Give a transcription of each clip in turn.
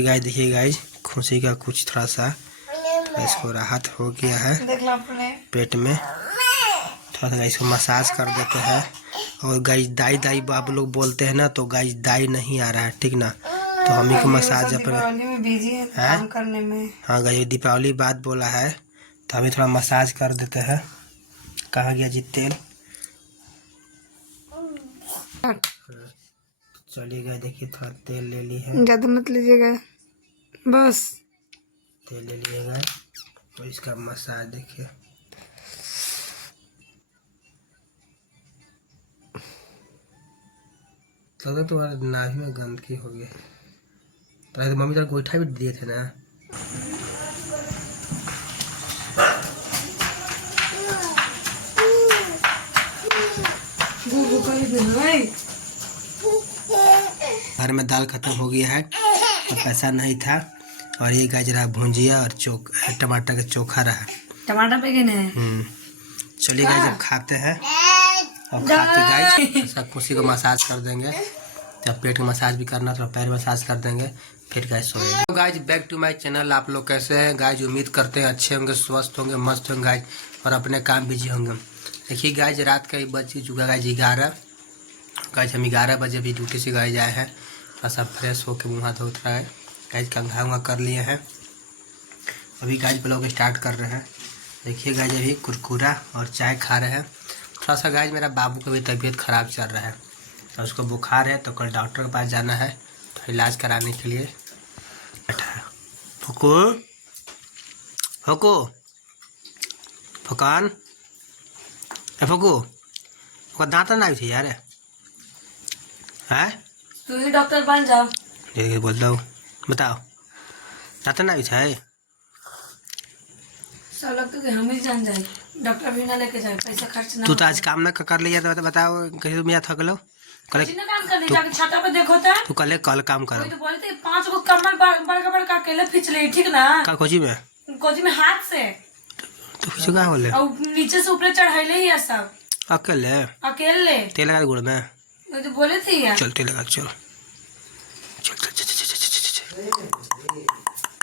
Guys देखिए guys, खुशी का कुछ थोड़ा सा इसको राहत हो गया है पेट में। थोड़ा सा इसको मसाज कर देते हैं। और गाइस दाई दाई आप लोग बोलते हैं ना, तो गाइस दाई नहीं आ रहा है, ठीक ना। तो हम ही को मसाज अपने बिजी है काम करने में। हाँ गाइस दीपावली बाद बोला है, तो हमें थोड़ा मसाज कर देते हैं। कहाँ गया जी तेल? चलिएगा, देखिए थोड़ा तेल ले ली है। ज्यादा मत लीजिएगा, बस तेल ले लिएगा और इसका मसाज देखिए। तो तुम्हारे नाभि में गंदगी हो गई। पहले तो मम्मी तो गोईठा भी दिए थे ना। घर में दाल खत्म हो गया है और पैसा नहीं था, और ये गाजर भुंजिया और टमाटर का चोखा रहा। टमाटर बैगन है। चलिए गाइस जब खाते हैं और खाते गाइस सब कुर्सी को मसाज कर देंगे। जब पेट का मसाज भी करना तो पैर मसाज कर देंगे, फिर गाइस सोएंगे। तो guys back to my channel. आप लोग कैसे हैं गाइस? उम्मीद करते हैं अच्छे होंगे, स्वस्थ होंगे, मस्त होंगे गाइस, और अपने काम बिजी होंगे। देखिए गाइस रात का 1 बज चुका गाइस 11। गाइस हम 11 बजे भी ड्यूटी से गाइस आए हैं। थोड़ा सा फ्रेश होकर मुँह हाथ धो रहा है गाइस, कंघा उंघा कर लिए हैं। अभी गाइस ब्लॉग स्टार्ट कर रहे हैं। देखिए गाइस अभी कुरकुरा और चाय खा रहे हैं। थोड़ा सा गाइस मेरा बाबू का भी तबीयत ख़राब चल रहा है, तो उसको बुखार है, तो कल डॉक्टर के पास जाना है, तो इलाज कराने के लिए बैठा है। फुको फुको फुकान फुको दांत ना आई थी यार है। तू ही डॉक्टर बन जाओ। देखिए बोल दो, बताओ दांत ना आई है। सब लोग तो हम ही जान जाए, डॉक्टर भी ना लेके जाए, पैसा खर्च ना। तू तो आज काम ना कर लिया, तो बताओ कहीं तुम यहाँ थक लो। कल काम कर ले, जाके छाता पे देखो था। तू कल काम करो। तो बोले थे 5 गो कमर बड़का बड़का अकेले खींच ले, ठीक ना। कल कोची में हाथ से तो खींचो क्या बोले, और नीचे से ऊपर चढ़ाइले ही है सब अकेले। तेल लगा गुड़ में तो बोले थे यार चल तेल लगा, चल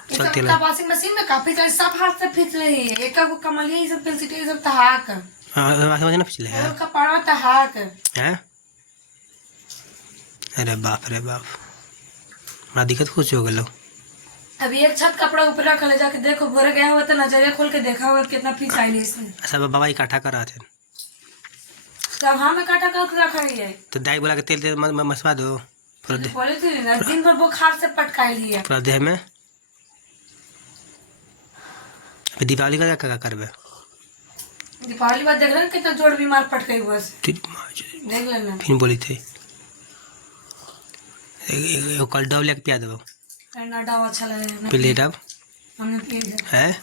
चल तेल वॉशिंग मशीन में काफी सारे सब हाथ से खींच रही है। एक को कमलिया ये सब पेंसिल सब तहाक ना पिछले है और कपड़ा तहाक हैं। अरे बाप रे बाप, बड़ा दिक्कत कुछ हो गया। अभी एक छत कपड़ा ऊपर रख ले, जाके देखो भोरे गया हुआ तो नजरिया खोल के देखा हुआ कितना फीस आई इसमें। अच्छा बाबा इकट्ठा कर रहे थे, तब हाँ में काटा कर रखा है। तो दाई बोला कि तेल मसवा दो बोले थे ना, दिन भर बुखार से पटकाई लिया पूरा देह में। अभी दीपावली का क्या करबे? दीपावली बाद देख रहे कितना जोड़ बीमार पटकाई हुआ से, देख लेना। फिर बोली थी कल डब लेके पिया दो। डब अच्छा लगे पी डब हमने पी है।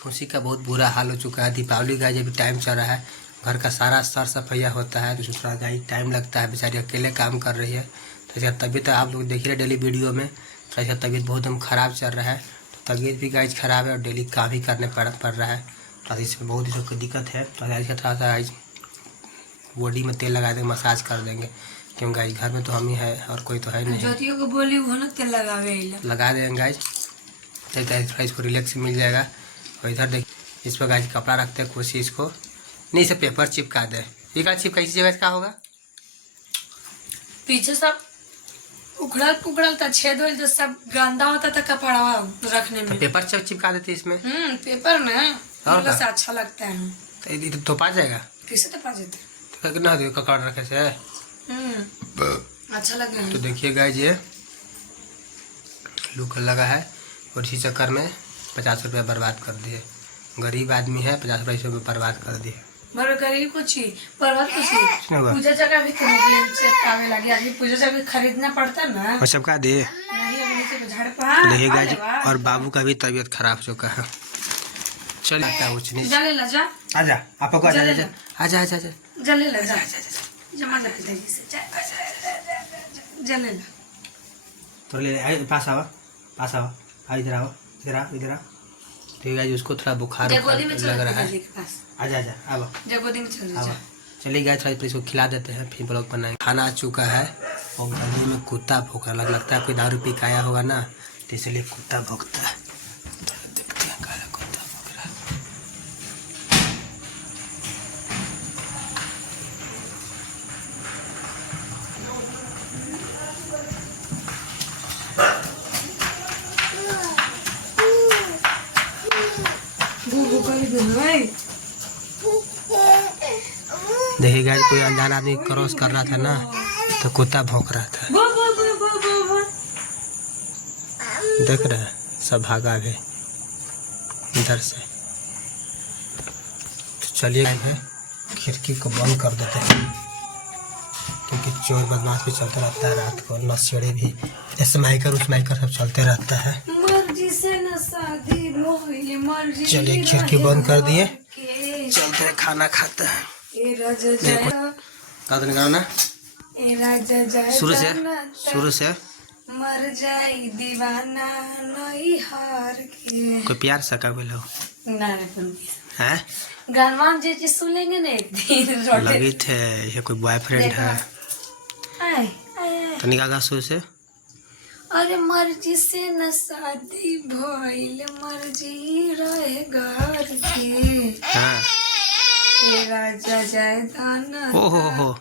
खुशी का बहुत बुरा हाल हो चुका है। दीपावली का जब टाइम चल रहा है, घर का सारा सर सफैया होता है, तो दूसरा गाय टाइम लगता है। बेचारी अकेले काम कर रही है, तो इसका तबीयत आप लोग देख रहे डेली वीडियो में, तो इसका तबीयत बहुत एकदम ख़राब चल रहा है। तो तबीयत भी गाय ख़राब है और डेली काम भी करने पड़ रहा है, तो इसमें बहुत ही सबको दिक्कत है। तो इसका थोड़ा सा बॉडी में तेल लगा देंगे, मसाज कर देंगे, क्योंकि गाइस घर में तो हम ही है और कोई तो है नहीं। ज्योतियों को बोली वो ना तेल लगा देंगे गाइस, तो थोड़ा इसको रिलैक्स मिल जाएगा। और इधर देखिए इस पर गाइस कपड़ा रखते हैं, खुशी इसको नहीं से पेपर चिपका दे। ये का चिपका इसी जगह क्या होगा, पीछे सब उखड़ल था, छेद हो तो सब गंदा होता था कपड़ा रखने में, तो पेपर चिपका देते इसमें। पेपर में और से अच्छा लगता है। तो तो पा जाएगा, किसे तो पा जाते तो कितना दे कपड़ा रखे से अच्छा लग रहा है। तो देखिए गाइस ये लुक लगा है, और इसी चक्कर में 50 रुपया बर्बाद कर दिए। गरीब आदमी है, 50 रुपया इस बर्बाद कर दिए। गरीब कुछ ही बर्बाद कुछ नहीं। पूजा जगह भी लगी, आदमी पूजा जगह खरीदना पड़ता है ना, और सबका दे। देखिए गाइस और बाबू का भी तबीयत खराब हो चुका है। चल आजा आपको आजा आजा आजा आजा जले ला जा जमा जले ला तो ले पास आओ इधर आओ इधर आओ। ठीक है उसको थोड़ा बुखार लग रहा है। आजा आजा अब गोदी में चलिए गाइस थोड़ा इसको खिला देते हैं, फिर ब्लॉग बनाएंगे। खाना आ चुका है और गली में कुत्ता भौंक रहा लगता है कोई दारू पी के आया होगा ना, तो इसलिए कुत्ता भौंकता है। तो देखते हैं काला कुत्ता भौंक रहा है। देखिए गाइस, कोई अनजान आदमी क्रॉस कर रहा था ना, तो कुत्ता भौंक रहा था। देख रहे हैं, सब भागा भी इधर से। तो चलिए खिड़की को बंद कर देते हैं, क्योंकि चोर बदमाश भी चलता रहता है रात को, नशेड़ी भी स्माइकर सब चलते रहता है। मर्जी से न शादी मोही मर्जी। चलिए खिड़की बंद कर दिए, चलते हैं खाना खाते हैं। शुरू से मर जाई दीवाना नई हार के। कोई प्यार सका बोलो है गानवान जी सुनेंगे ना एक दिन लगी थे ये कोई बॉयफ्रेंड है। तो निकाल शुरू से। अरे मर्जी से न शादी भइल मर्जी रहे घर के। हाँ ए राजा जायदाना हो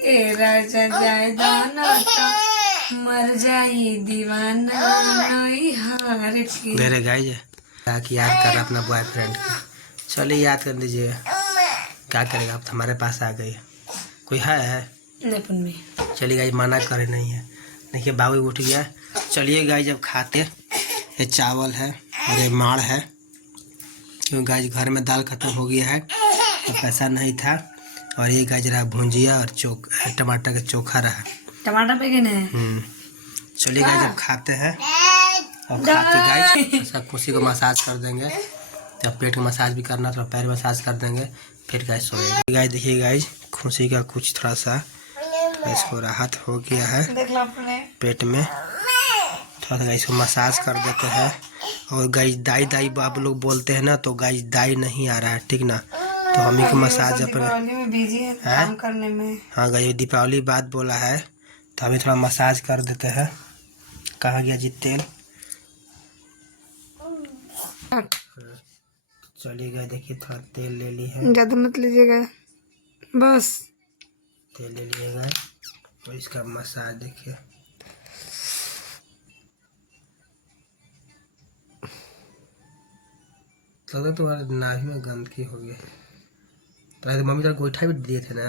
ए राजा जायदाना मर जाई दीवाना नई हार के। मेरे गाइज कि याद कर रहा अपना बॉयफ्रेंड को। चलिए याद कर लीजिए, क्या करेगा, अब हमारे पास आ गई। कोई है चलिए गाइज, मना करे नहीं है। देखिए बाबू उठ गया। चलिए गाइज अब खाते। ये चावल है और ये माड़ है, क्योंकि गाइज घर में दाल खत्म हो गया है तो पैसा नहीं था। और ये गाइज रहा भुंजिया और टमाटर का चोखा रहा। टमाटर पे गए। चलिए गाइज अब खाते हैं। और खाते गाइज सब खुशी को मसाज कर देंगे। जब पेट का मसाज भी करना तो पैर मसाज कर देंगे, फिर गाइज सोएंगे। गाइज देखिए गाइज, खुशी का कुछ थोड़ा सा इसको राहत हो गया है पेट में। थोड़ा सा इसको मसाज कर देते हैं। और गाइज दाई दाई आप लोग बोलते हैं ना, तो गाइज दाई नहीं आ रहा है, ठीक ना। तो हम ही को मसाज काम करने में। हाँ गाइज दीपावली बाद बोला है, तो हमें थोड़ा मसाज कर देते हैं। कहाँ गया जी तेल। चलिए गाइज देखिए, थोड़ा तेल ले ली है, ज्यादा मत लीजिएगा, बस तेल ले लीजिएगा। और इसका मसाज देखिए, लगता तुम्हारे नाभि में गंदगी हो गई। तो मम्मी तो गोईठा भी दिए थे ना।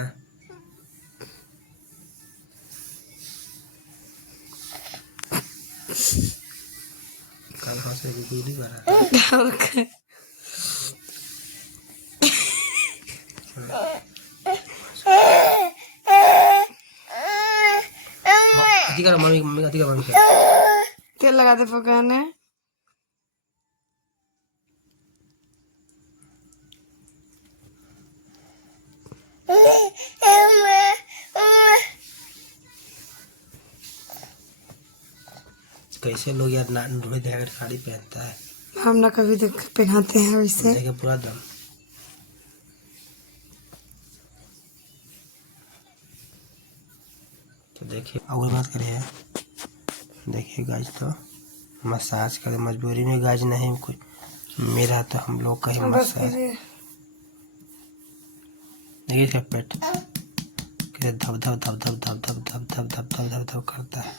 कल हाथ से गुगली बना मम्मी तेल लगा दे पकाने। कैसे लोग यार साड़ी पहनता है, हम ना कभी पहनाते हैं वैसे। देखिए पूरा दम। तो देखिए और बात करें, देखिए गाइज तो मसाज करे मजबूरी में, गाइज नहीं कुछ मेरा तो हम लोग का ही मसाज। देखिए इसका पेट कैसे धब धब धब धब धब धब धब धब धब धब धब धब करता है।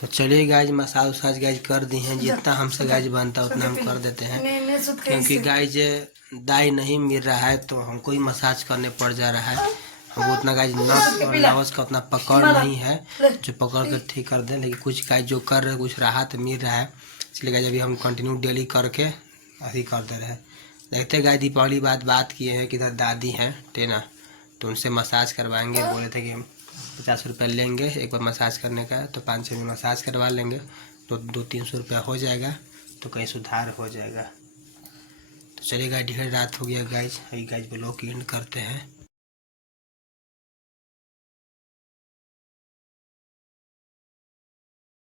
तो चलिए गाइज मसाज उसाज गाइज कर दी हैं, जितना हमसे गाइज बनता है उतना हम कर देते हैं। क्योंकि गाइज दाई नहीं मिल रहा है तो हमको ही मसाज करने पड़ जा रहा है। हमको उतना गाइज नर्स का उतना पकड़ नहीं है जो पकड़ कर ठीक कर दे। लेकिन कुछ गाइज जो कर रहे कुछ राहत मिल रहा है, इसलिए गाइज अभी हम कंटिन्यू डेली करके अभी कर दे रहे हैं। देखते गाय दीपावली बाद बात किए हैं कि इधर दादी हैं टेना, तो उनसे मसाज करवाएंगे। बोले थे कि 50 रुपया लेंगे एक बार मसाज करने का, तो 5-6 में मसाज करवा लेंगे तो 200-300 रुपया हो जाएगा, तो कहीं सुधार हो जाएगा। तो चलिए गाइज ढेर रात हो गया गाइज, अभी गाइज ब्लॉग एंड करते हैं।